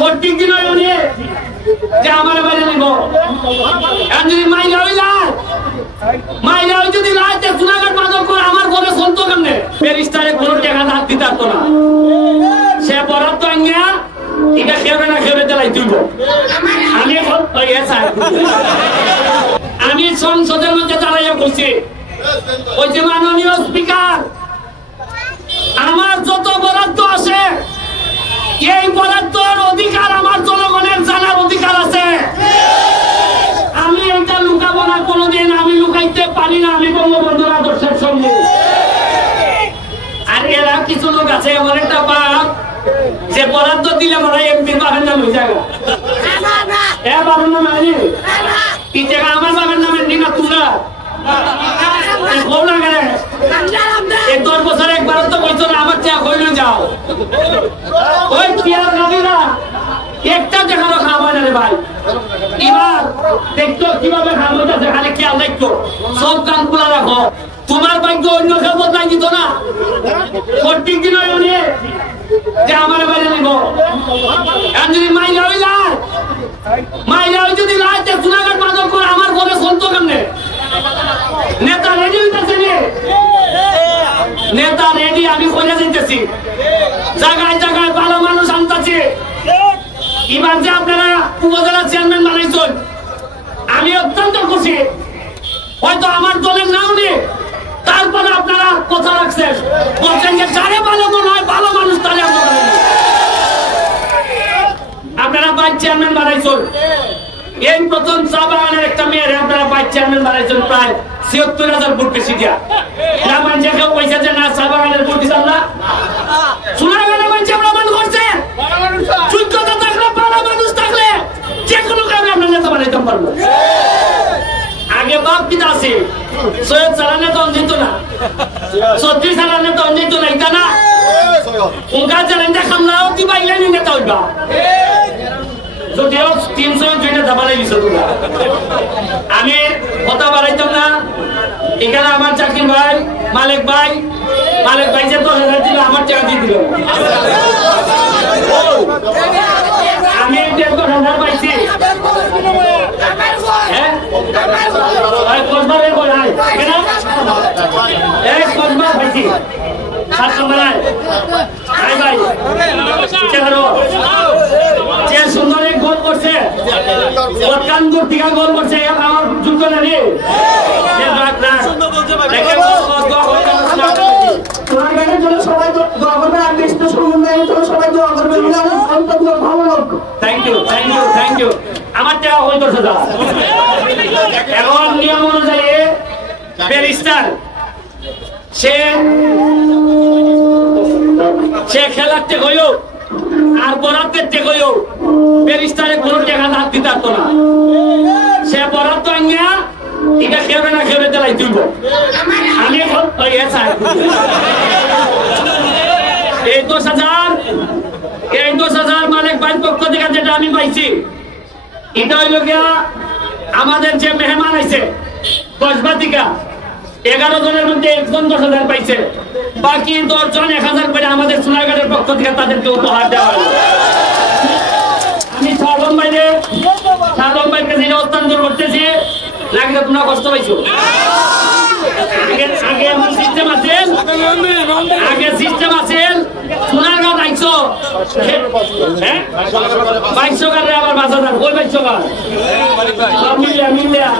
প্রত্যেক দিন উনি যে আমার বাইরে নিব যদি মাইরা হয়ে যায় মাইরা হয়ে যদি রাতে চুনাঘাট মাদক করে আমার ঘরে চলতো কেমনে ব্যারিস্টারে কোনো টাকা হাত দিতে পারতো না সে বরাদ্দ আনিয়া এটা খেবে না খেবে দেলাই তুইব আমি এখন আমি সংসদের মধ্যে দাঁড়াইয়া বলছি ওই যে মাননীয় স্পিকার আমার যত বরাদ্দ আছে এই বরাদ্দর অধিকার আমার জনগণের জানার অধিকার আছে আমি এটা লুকাবো না কোনোদিন আমি লুকাইতে পারি না আমি বঙ্গবন্ধুর আদর্শের সঙ্গে আর এরা কিছু লোক আছে এমন একটা বাপ যে বরাদ্দ দিলে বলা এমপির বাপের নাম হয়ে যাবে বাবার নাম আনি কি জায়গা আমার বাবার নামের নি না তোমরা এই 10 বছর একবার তো বলছো না আমার চেয়ে হইল যাও ওই চেয়ার গাড়িরা একটা জায়গারও খাওয়া না রে ভাই এবার দেখতো কিভাবে খাওয়া খালি খেয়াল দেখতো সব কান খোলা রাখো তোমার ভাগ্য অন্য কেউ বদলাই দিত না প্রত্যেক দিন উনি যে আমার বাইরে নিব যদি মাইরা হয়ে যায় মাইরা হয়ে যদি রাতে চুনাঘাট মাদক করে আমার ঘরে চলতো কেমনে নেতা রেডি হইতেছে নেতা রেডি আমি কইরা যাইতেছি জায়গায় জায়গায় ভালো মানুষ আনতেছি এবার যে আপনারা উপজেলা চেয়ারম্যান বানাইছেন আমি অত্যন্ত খুশি হয়তো আমার দলের নাম নেই তারপরে আপনারা কথা রাখছেন বলছেন যে যারে ভালো মনে হয় ভালো মানুষ তাহলে আপনারা ভাইস চেয়ারম্যান বানাইছেন এই প্রথম চা বাগানের একটা মেয়ের আপনারা ভাইস চেয়ারম্যান বানাইছেন প্রায় ৭৬,০০০ ভোট বেশি দিয়া মানুষের কেউ পয়সা যে না চা বাগানের ভোট দিচ্ছেন না শোনা গেলে মানুষ প্রমাণ করছে যোগ্যতা থাকলে ভালো মানুষ থাকলে যে কোনো কারণে আমরা নেতা বানাইতে পারবো আগে বাপ পিতা আছে সৈয়দ সালানে তো অঞ্জিত না ৩৬ সালানে তো অঞ্জিত না এটা না উনকা চ্যালেঞ্জে খামলাও কি পাইলে নেতা হইবা যদিও ৩০০ দাবালাই দিছ তোমরা আমি কথা বাড়াইতাম না এখানে আমার চাকরির ভাই মালিক ভাই যে ১০,০০০ দিল আমার টাকা দিয়ে দিল আমি ১৫,০০০ পাইছি যে সুন্দর এক গোল করছে গোল করছে আমার যুদ্ধ না রে থ্যাংক ইউ আমার টাকা হইতো এখন নিয়ম অনুযায়ী ব্যারিস্টার সে খেলার টেক হইল আর বরাদ্দের টেক হইল ব্যারিস্টারে কোনো টাকা হাত দিতে পারতো না সে বরাদ্দ আনিয়া এটা খেবে না খেবে দেলাই তুইব আমি এখন এই ১০,০০০ মালিক ভাইয়ের পক্ষ থেকে যেটা আমি পাইছি এটা হইল গিয়া আমাদের যে মেহমান আছে কসবাতিকা 11 জনের মধ্যে একজন ১০,০০০ পাইছে বাকি ১০ জন ১,০০০ করে আমাদের সোনারঘাটের পক্ষ থেকে তাদেরকে উপহার দেওয়া হলো আমি সালম ভাইকে যেটা হস্তান্তর করতেছি লাগলে তোমরা কষ্ট পাইছো আগে আমার সিস্টেম আছে সোনারঘাট আইছো ২২০০ আবার ৫,০০০ ওই ২২০০ মিলিয়া